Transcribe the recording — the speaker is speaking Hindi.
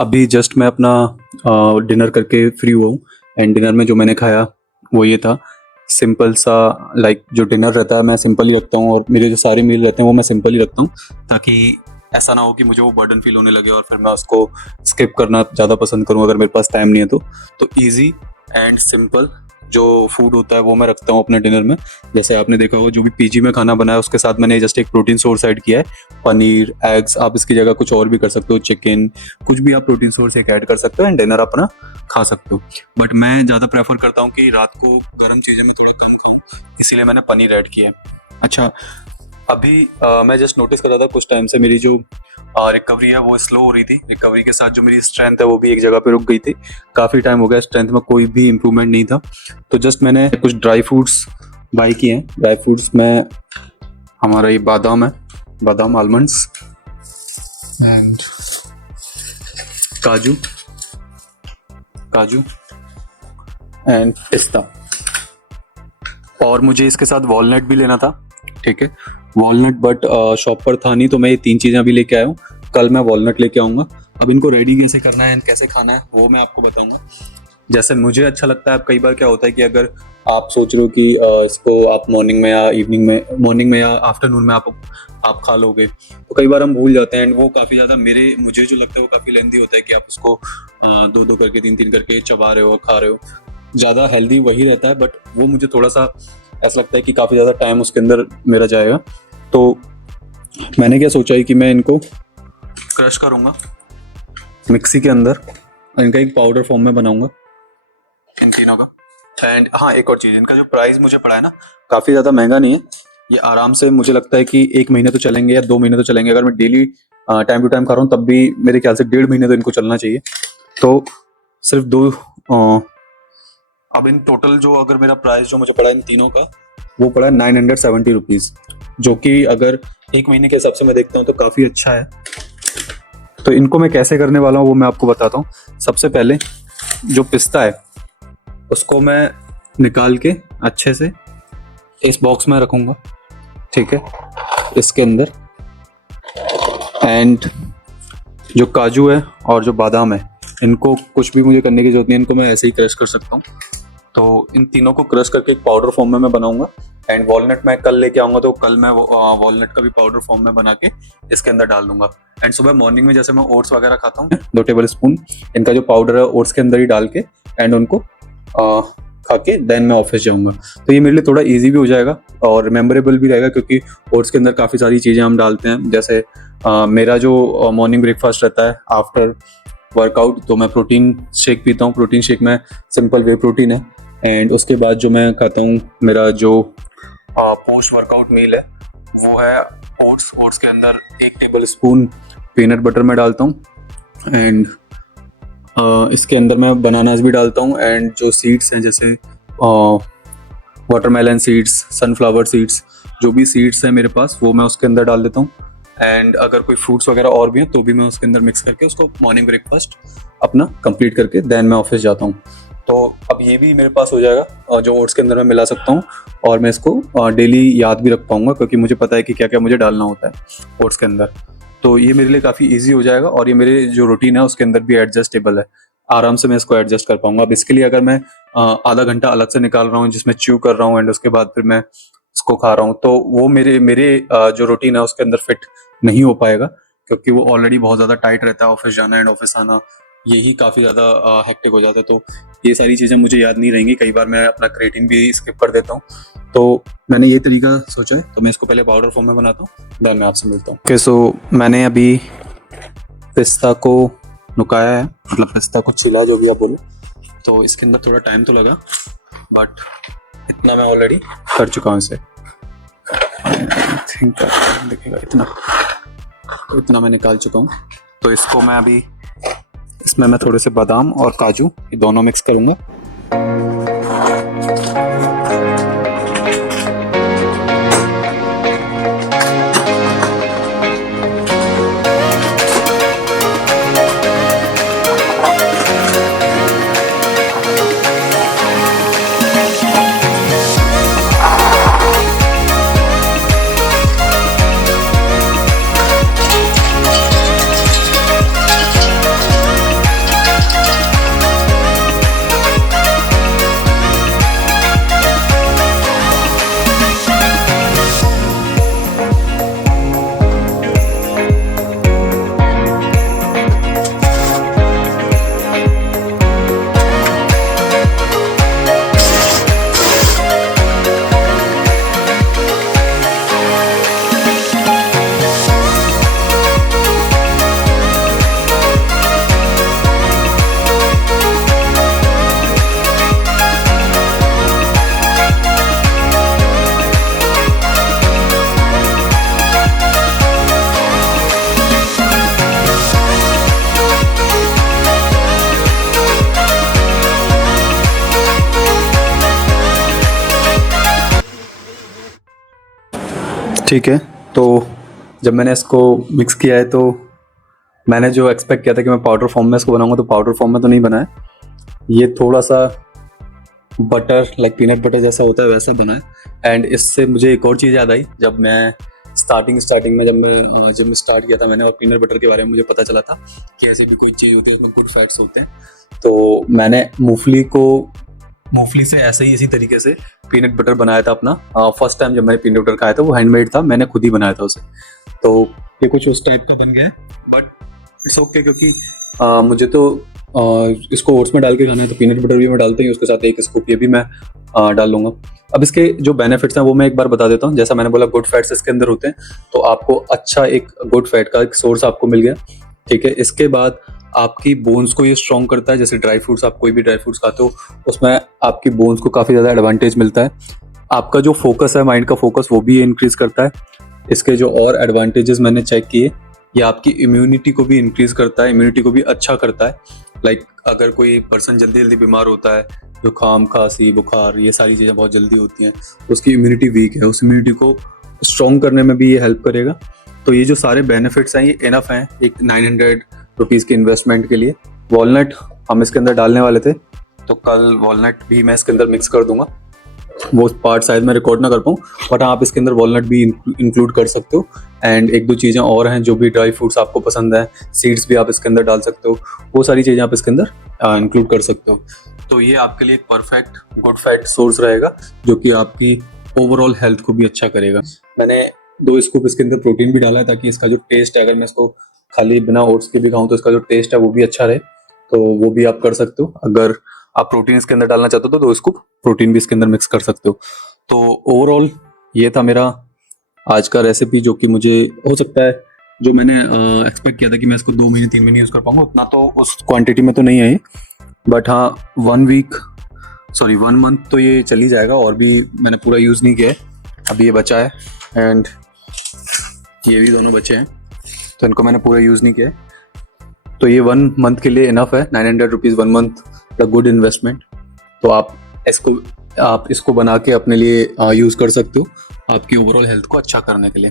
अभी जस्ट मैं अपना डिनर करके फ्री हुआ हूँ। एंड डिनर में जो मैंने खाया वो ये था, सिंपल सा। लाइक जो डिनर रहता है मैं सिंपल ही रखता हूँ, और मेरे जो सारे मील रहते हैं वो मैं सिंपल ही रखता हूँ, ताकि ऐसा ना हो कि मुझे वो बर्डन फील होने लगे और फिर मैं उसको स्किप करना ज़्यादा पसंद करूँ अगर मेरे पास टाइम नहीं है तो ईजी एंड सिंपल जो फूड होता है वो मैं रखता हूँ अपने डिनर में। जैसे आपने देखा होगा जो भी पीजी में खाना बनाया उसके साथ मैंने जस्ट एक प्रोटीन सोर्स ऐड किया है, पनीर, एग्स। आप इसकी जगह कुछ और भी कर सकते हो, चिकन, कुछ भी आप प्रोटीन सोर्स एक ऐड कर सकते हो एंड डिनर अपना खा सकते हो। बट मैं ज़्यादा प्रेफर करता हूँ कि रात को गर्म चीज़ें मैं थोड़ा कम खाऊँ, इसीलिए मैंने पनीर ऐड किया है। अच्छा, अभी मैं जस्ट नोटिस कर रहा था कुछ टाइम से मेरी जो रिकवरी है वो स्लो हो रही थी। रिकवरी के साथ जो मेरी स्ट्रेंथ है वो भी एक जगह पे रुक गई थी। काफ़ी टाइम हो गया स्ट्रेंथ में कोई भी इम्प्रूवमेंट नहीं था। तो जस्ट मैंने कुछ ड्राई फ्रूट्स बाई किए हैं। ड्राई फ्रूट्स में हमारा ये बादाम है, बादाम, आलमंड्स एंड काजू एंड पिस्ता। और मुझे इसके साथ वॉलनट भी लेना था, ठीक है, वॉलनट, बट शॉप पर था नहीं, तो मैं ये 3 चीज़ें अभी लेके आया हूँ। कल मैं वॉलनट लेके आऊँगा। अब इनको रेडी कैसे करना है, कैसे खाना है वो मैं आपको बताऊँगा। जैसे मुझे अच्छा लगता है। अब कई बार क्या होता है कि अगर आप सोच रहे हो कि इसको आप मॉर्निंग में या इवनिंग में, मॉर्निंग में या आफ्टरनून में आप खा लोगे, तो कई बार हम भूल जाते हैं। एंड वो काफ़ी ज़्यादा मुझे जो लगता है वो काफ़ी लेंदी होता है कि आप उसको 2-2 करके 3-3 करके चबा रहे हो और खा रहे हो। ज़्यादा हेल्दी वही रहता है, बट वो मुझे थोड़ा सा ऐसा लगता है कि काफ़ी ज़्यादा टाइम उसके अंदर मेरा जाएगा। तो मैंने क्या सोचा है कि मैं इनको क्रश करूँगा मिक्सी के अंदर, इनका एक पाउडर फॉर्म में बनाऊँगा इन तीनों का। एंड हाँ, एक और चीज़, इनका जो प्राइस मुझे पड़ा है ना, काफ़ी ज़्यादा महंगा नहीं है। ये आराम से मुझे लगता है कि 1 महीने तो चलेंगे या 2 महीने तो चलेंगे। अगर मैं डेली टाइम टू टाइम खा रहा हूँ तब भी मेरे ख्याल से 1.5 महीने तो इनको चलना चाहिए। तो सिर्फ 2 अब इन टोटल जो अगर मेरा प्राइस जो मुझे पड़ा इन तीनों का वो पड़ा 970 रुपीज़, जो कि अगर 1 महीने के हिसाब से मैं देखता हूँ तो काफ़ी अच्छा है। तो इनको मैं कैसे करने वाला हूँ वो मैं आपको बताता हूँ। सबसे पहले जो पिस्ता है उसको मैं निकाल के अच्छे से इस बॉक्स में रखूँगा, ठीक है, इसके अंदर। एंड जो काजू है और जो बादाम है इनको कुछ भी मुझे करने की जरूरत नहीं है, इनको मैं ऐसे ही क्रश कर सकता हूँ। तो इन तीनों को क्रश करके एक पाउडर फॉर्म में मैं बनाऊंगा। एंड वॉलनट मैं कल लेके आऊंगा, तो कल मैं वॉलनट का भी पाउडर फॉर्म में बना के इसके अंदर डाल दूंगा। एंड सुबह मॉर्निंग में जैसे मैं ओट्स वगैरह खाता हूँ 2 टेबल स्पून इनका जो पाउडर है ओट्स के अंदर ही डाल के एंड उनको खा के देन मैं ऑफिस जाऊंगा। तो ये मेरे लिए थोड़ा ईजी भी हो जाएगा और मेमोरेबल भी रहेगा, क्योंकि ओट्स के अंदर काफ़ी सारी चीज़ें हम डालते हैं। जैसे मेरा जो मॉर्निंग ब्रेकफास्ट रहता है आफ्टर वर्कआउट, तो मैं प्रोटीन शेक पीता हूँ। प्रोटीन शेक में सिंपल वे प्रोटीन है। एंड उसके बाद जो मैं खाता हूँ, मेरा जो पोस्ट वर्कआउट मील है वो है ओट्स के अंदर 1 टेबल स्पून पीनट बटर में डालता हूँ। एंड इसके अंदर मैं बनानास भी डालता हूँ। एंड जो सीड्स हैं जैसे वाटरमेलन सीड्स, सनफ्लावर सीड्स, जो भी सीड्स हैं मेरे पास वो मैं उसके अंदर डाल देता हूँ। एंड अगर कोई फ्रूट्स वगैरह और भी हैं तो भी मैं उसके अंदर मिक्स करके उसको मॉर्निंग ब्रेकफास्ट अपना कंप्लीट करके देन मैं ऑफिस जाता हूँ। तो अब ये भी मेरे पास हो जाएगा जो ओट्स के अंदर मैं मिला सकता हूँ, और मैं इसको डेली याद भी रख पाऊँगा, क्योंकि मुझे पता है कि क्या क्या मुझे डालना होता है ओट्स के अंदर। तो ये मेरे लिए काफ़ी ईजी हो जाएगा, और ये मेरे जो रूटीन है उसके अंदर भी एडजस्टेबल है। आराम से मैं इसको एडजस्ट कर पाऊंगा। अब इसके लिए अगर मैं आधा घंटा अलग से निकाल रहा हूँ जिसमें च्यू कर रहा हूँ एंड उसके बाद फिर मैं इसको खा रहा हूँ, तो वो मेरे जो रूटीन है उसके अंदर फिट नहीं हो पाएगा, क्योंकि वो ऑलरेडी बहुत ज़्यादा टाइट रहता है। ऑफिस जाना एंड ऑफिस आना यही काफ़ी ज़्यादा हेक्टिक हो जाता है। तो ये सारी चीज़ें मुझे याद नहीं रहेंगी। कई बार मैं अपना क्रिएटिन भी स्किप कर देता हूँ। तो मैंने ये तरीका सोचा है, तो मैं इसको पहले पाउडर फॉर्म में बनाता हूँ, देन मैं आपसे मिलता हूँ। ओके, सो मैंने अभी पिस्ता को नुकाया है, मतलब पिस्ता को छिला, जो भी आप बोलो। तो इसके अंदर थोड़ा टाइम तो लगा, बट इतना मैं ऑलरेडी कर चुका हूँ इसे। थिंक देखिएगा इतना मैं निकाल चुका हूँ। तो इसको मैं अभी इसमें मैं थोड़े से बादाम और काजू ये दोनों मिक्स करूँगा। ठीक है, तो जब मैंने इसको मिक्स किया है तो मैंने जो एक्सपेक्ट किया था कि मैं पाउडर फॉर्म में इसको बनाऊंगा, तो पाउडर फॉर्म में तो नहीं बना है। ये थोड़ा सा बटर लाइक पीनट बटर जैसा होता है वैसा बना है। एंड इससे मुझे एक और चीज़ याद आई, जब मैं स्टार्टिंग में जब मैं स्टार्ट किया था मैंने, और पीनट बटर के बारे में मुझे पता चला था कि ऐसी भी कोई चीज़ होती है इसमें गुड फैट्स होते हैं, तो मैंने मूंगफली से ऐसे ही इसी तरीके से पीनट बटर बनाया था अपना। फर्स्ट टाइम जब मैंने पीनट बटर खाया था वो हैंडमेड था, मैंने खुद ही बनाया था उसे। तो ये कुछ उस टाइप का बन गया है, बट इट्स ओके, क्योंकि मुझे तो इसको ओट्स में डाल के खाना है, तो पीनट बटर भी मैं डालता हूँ उसके साथ, एक स्कूप ये भी मैं डाल लूँगा। अब इसके जो बेनिफिट्स हैं वो मैं एक बार बता देता हूँ। जैसा मैंने बोला गुड फैट्स इसके अंदर होते हैं, तो आपको अच्छा एक गुड फैट का एक सोर्स आपको मिल गया। ठीक है, इसके बाद आपकी बोन्स को ये स्ट्रॉन्ग करता है। जैसे ड्राई फ्रूट्स, आप कोई भी ड्राई फ्रूट्स खाते हो उसमें आपकी बोन्स को काफ़ी ज़्यादा एडवांटेज मिलता है। आपका जो फोकस है, माइंड का फोकस, वो भी ये इंक्रीज करता है। इसके जो और एडवांटेजेस मैंने चेक किए, ये आपकी इम्यूनिटी को भी इंक्रीज करता है, इम्यूनिटी को भी अच्छा करता है। लाइक अगर कोई पर्सन जल्दी जल्दी बीमार होता है, जुकाम, खांसी, बुखार, ये सारी चीज़ें बहुत जल्दी होती हैं, उसकी इम्यूनिटी वीक है, उस इम्यूनिटी को स्ट्रॉन्ग करने में भी ये हेल्प करेगा। तो ये जो सारे बेनिफिट्स हैं ये इनफ हैं एक 900 रुपीज़ की इन्वेस्टमेंट के लिए। वॉलनट हम इसके अंदर डालने वाले थे, तो कल वॉलनट भी मैं इसके अंदर मिक्स कर दूंगा। वो पार्ट शायद मैं रिकॉर्ड ना कर पाऊँ, बट आप इसके अंदर वॉलनट भी इंक्लूड कर सकते हो। एंड एक दो चीज़ें और हैं, जो भी ड्राई फ्रूट्स आपको पसंद है, सीड्स भी आप इसके अंदर डाल सकते हो, वो सारी चीज़ें आप इसके अंदर इंक्लूड कर सकते हो। तो ये आपके लिए एक परफेक्ट गुड फैट सोर्स रहेगा, जो कि आपकी ओवरऑल हेल्थ को भी अच्छा करेगा। मैंने 2 स्कूप इसके अंदर प्रोटीन भी डाला है, ताकि इसका जो टेस्ट है, अगर मैं इसको खाली बिना ओट्स के भी खाऊं तो इसका जो टेस्ट है वो भी अच्छा रहे, तो वो भी आप कर सकते हो। अगर आप प्रोटीन इसके अंदर डालना चाहते हो तो 2 स्कूप प्रोटीन भी इसके अंदर मिक्स कर सकते हो। तो ओवरऑल ये था मेरा आज का रेसिपी, जो कि मुझे हो सकता है, जो मैंने एक्सपेक्ट किया था कि मैं इसको 2 महीने 3 महीने यूज़ कर पाऊंगा, उतना तो उस क्वांटिटी में तो नहीं है, बट हाँ 1 मंथ तो ये चल ही जाएगा। और भी मैंने पूरा यूज़ नहीं किया है, अभी ये बचा है एंड ये भी दोनों बचे हैं, तो इनको मैंने पूरा यूज़ नहीं किया है। तो ये 1 मंथ के लिए इनफ है। 900 rupees 1 month the good investment. तो आप इसको बना के अपने लिए यूज़ कर सकते हो, आपकी ओवरऑल हेल्थ को अच्छा करने के लिए।